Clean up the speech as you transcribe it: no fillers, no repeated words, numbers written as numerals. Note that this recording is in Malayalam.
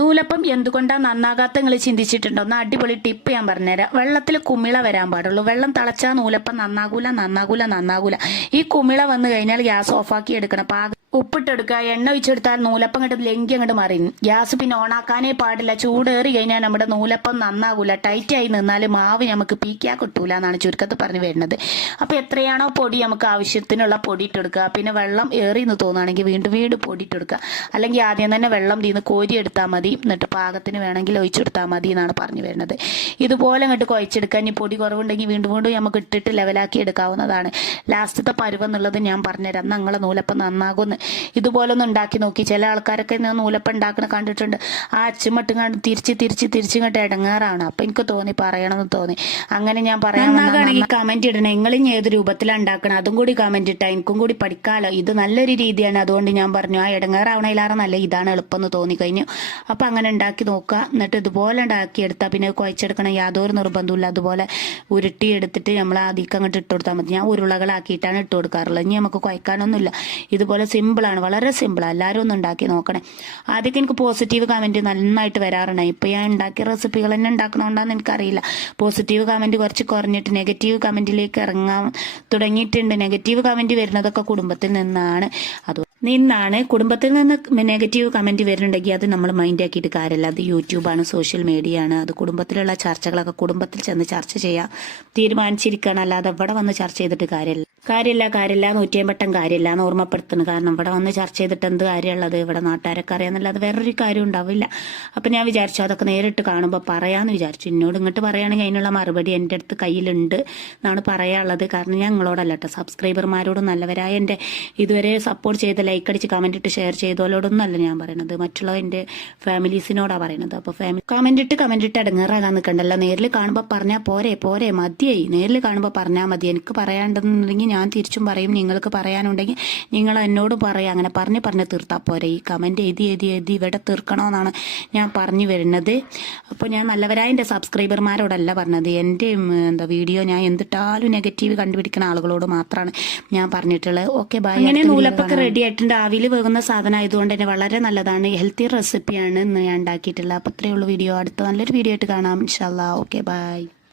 നൂലപ്പം എന്തുകൊണ്ടാണ് നന്നാകാത്ത നിങ്ങൾ ചിന്തിച്ചിട്ടുണ്ടോ? ഒന്ന് അടിപൊളി ടിപ്പ് ഞാൻ പറഞ്ഞുതരാം. വെള്ളത്തിൽ കുമിള വരാൻ പാടുള്ളൂ. വെള്ളം തിളച്ചാൽ നൂലപ്പം നന്നാകൂല. ഈ കുമിള വന്നു കഴിഞ്ഞാൽ ഗ്യാസ് ഓഫാക്കി എടുക്കണം. ഉപ്പിട്ടെടുക്കുക, എണ്ണ ഒഴിച്ചെടുത്താൽ നൂലപ്പം അങ്ങോട്ട് ലെങ്കി അങ്ങോട്ട് മറിയും. ഗ്യാസ് പിന്നെ ഓണാക്കാനേ പാടില്ല. ചൂടേറി കഴിഞ്ഞാൽ നമ്മുടെ നൂലപ്പം നന്നാകൂല. ടൈറ്റായി നിന്നാൽ മാവ് നമുക്ക് പീക്കാൻ കിട്ടൂല എന്നാണ് ചുരുക്കത്തിൽ പറഞ്ഞു വരുന്നത്. അപ്പോൾ എത്രയാണോ പൊടി നമുക്ക് ആവശ്യത്തിനുള്ള പൊടി ഇട്ടെടുക്കുക. പിന്നെ വെള്ളം ഏറി എന്ന് തോന്നുകയാണെങ്കിൽ വീണ്ടും പൊടി ഇട്ടെടുക്കുക. അല്ലെങ്കിൽ ആദ്യം തന്നെ വെള്ളം തീന്ന് കോരി എടുത്താൽ മതി. എന്നിട്ട് പാകത്തിന് വേണമെങ്കിൽ ഒഴിച്ചെടുത്താൽ മതി എന്നാണ് പറഞ്ഞു വരുന്നത്. ഇതുപോലെ അങ്ങോട്ട് കുഴച്ചെടുക്കുക. ഇനി പൊടി കുറവുണ്ടെങ്കിൽ വീണ്ടും നമുക്ക് ഇട്ടിട്ട് ലെവലാക്കി എടുക്കാവുന്നതാണ്. ലാസ്റ്റത്തെ പരുവം എന്നുള്ളത് ഞാൻ പറഞ്ഞുതരാം. നിങ്ങളെ നൂലപ്പം നന്നാകുമെന്ന് ഇതുപോലൊന്നും ഉണ്ടാക്കി നോക്കി. ചില ആൾക്കാരൊക്കെ നൂലപ്പം ഉണ്ടാക്കണ കണ്ടിട്ടുണ്ട്. ആ അച്ചുമട്ടും കണ്ട് തിരിച്ചിങ്ങോട്ട് ഇടങ്ങാറാണ്. അപ്പൊ എനിക്ക് പറയണമെന്ന് തോന്നി. അങ്ങനെ ഞാൻ പറയാനാണെങ്കിൽ കമന്റ് ഇടണം. നിങ്ങളിനി ഏത് രൂപത്തിലാണ് ഉണ്ടാക്കണം അതും കൂടി കമന്റ് ഇട്ടാ എനിക്കും കൂടി പഠിക്കാലോ. ഇത് നല്ലൊരു രീതിയാണ്. അതുകൊണ്ട് ഞാൻ പറഞ്ഞു ആ ഇടങ്ങാറാവണയിലാറെ നല്ല ഇതാണ് എളുപ്പം എന്ന് തോന്നിക്കഴിഞ്ഞു. അപ്പൊ അങ്ങനെ ഉണ്ടാക്കി നോക്കുക. എന്നിട്ട് ഇതുപോലെ ഉണ്ടാക്കിയെടുത്താൽ പിന്നെ കുഴച്ചെടുക്കണം യാതൊരു നിർബന്ധമില്ല. അതുപോലെ ഉരുട്ടി എടുത്തിട്ട് നമ്മൾ ആദ്യം അങ്ങോട്ട് ഇട്ട് കൊടുത്താൽ മതി. ഞാൻ ഉരുളകളാക്കിയിട്ടാണ് ഇട്ട് കൊടുക്കാറുള്ളത്. ഇനി നമുക്ക് കുഴക്കാനൊന്നുമില്ല. ഇതുപോലെ സിമ്പിളാണ്, വളരെ സിമ്പിളാണ്. എല്ലാവരും ഒന്ന് ഉണ്ടാക്കി നോക്കണേ. ആദ്യമൊക്കെ എനിക്ക് പോസിറ്റീവ് കമന്റ് നന്നായിട്ട് വരാറുണ്ട്. ഇപ്പൊ ഞാൻ ഉണ്ടാക്കിയ റെസിപ്പികൾ തന്നെ ഉണ്ടാക്കണോണ്ടാന്ന് എനിക്കറിയില്ല. പോസിറ്റീവ് കമന്റ് കുറച്ച് കുറഞ്ഞിട്ട് നെഗറ്റീവ് കമന്റിലേക്ക് ഇറങ്ങാൻ തുടങ്ങിയിട്ടുണ്ട്. നെഗറ്റീവ് കമന്റ് വരുന്നതൊക്കെ കുടുംബത്തിൽ നിന്നാണ്. കുടുംബത്തിൽ നിന്ന് നെഗറ്റീവ് കമന്റ് വരുന്നുണ്ടെങ്കിൽ അത് നമ്മൾ മൈൻഡ് ആക്കിയിട്ട് കാര്യമില്ല. അത് യൂട്യൂബാണ്, സോഷ്യൽ മീഡിയ ആണ്. അത് കുടുംബത്തിലുള്ള ചർച്ചകളൊക്കെ കുടുംബത്തിൽ ചെന്ന് ചർച്ച ചെയ്യാൻ തീരുമാനിച്ചിരിക്കുകയാണ്. അല്ലാതെ ഇവിടെ വന്ന് ചർച്ച ചെയ്തിട്ട് കാര്യമില്ല. 150 കാര്യമില്ല എന്ന് ഓർമ്മപ്പെടുത്തുന്നു. കാരണം ഇവിടെ വന്ന് ചർച്ച ചെയ്തിട്ട് എന്ത് കാര്യമുള്ളത്? ഇവിടെ നാട്ടുകാരൊക്കെ അറിയാന്നല്ലാതെ വേറൊരു കാര്യം ഉണ്ടാവില്ല. അപ്പൊ ഞാൻ വിചാരിച്ചു അതൊക്കെ നേരിട്ട് കാണുമ്പോൾ പറയാന്ന് വിചാരിച്ചു. എന്നോട് ഇങ്ങോട്ട് പറയുകയാണെങ്കിൽ അതിനുള്ള മറുപടി എൻ്റെ അടുത്ത് കയ്യിലുണ്ട് എന്നാണ് പറയാനുള്ളത്. കാരണം ഞങ്ങളോടല്ല കേട്ടോ, സബ്സ്ക്രൈബർമാരോടും നല്ലവരായ എൻ്റെ ഇതുവരെ സപ്പോർട്ട് ചെയ്ത് ലൈക്ക് അടിച്ച് കമന്റ് ഇട്ട് ഷെയർ ചെയ്തോലോടൊന്നല്ല ഞാൻ പറയുന്നത്, മറ്റുള്ള എൻ്റെ ഫാമിലീസിനോടാണ് പറയുന്നത്. അപ്പോൾ കമന്റ് ഇട്ട് ഇടങ്ങേറാകാൻ നിൽക്കണ്ടല്ലോ. നേരിൽ കാണുമ്പോൾ പറഞ്ഞാൽ പോരെ മതിയായി. നേരിൽ കാണുമ്പോൾ പറഞ്ഞാൽ മതി. എനിക്ക് പറയാണ്ടെന്നുണ്ടെങ്കിൽ ഞാൻ തിരിച്ചും പറയും. നിങ്ങൾക്ക് പറയാനുണ്ടെങ്കിൽ നിങ്ങൾ എന്നോട് പറയാം. അങ്ങനെ പറഞ്ഞ് തീർത്താൽ പോരെ. ഈ കമന്റ് എഴുതി ഇവിടെ തീർക്കണമെന്നാണ് ഞാൻ പറഞ്ഞു വരുന്നത്. അപ്പോൾ ഞാൻ നല്ലവരായ എൻ്റെ സബ്സ്ക്രൈബർമാരോടല്ല പറഞ്ഞത്. എൻ്റെ വീഡിയോ ഞാൻ എന്തിട്ടാലും നെഗറ്റീവ് കണ്ടുപിടിക്കുന്ന ആളുകളോട് മാത്രമാണ് ഞാൻ പറഞ്ഞിട്ടുള്ളത്. Okay bye. അങ്ങനെ നൂലപ്പൊക്കെ റെഡി ആയിട്ടുണ്ട്. ആവിയിൽ വേകുന്ന സാധനം ആയതുകൊണ്ട് തന്നെ വളരെ നല്ലതാണ്. ഹെൽത്തി റെസിപ്പിയാണ് ഇന്ന് ഞാൻ ഉണ്ടാക്കിയിട്ടുള്ളത്. അപ്പോൾ ഇത്രയേ ഉള്ളൂ വീഡിയോ. അടുത്ത നല്ലൊരു വീഡിയോ ആയിട്ട് കാണാം ഇൻഷാല്ലാ. Okay bye.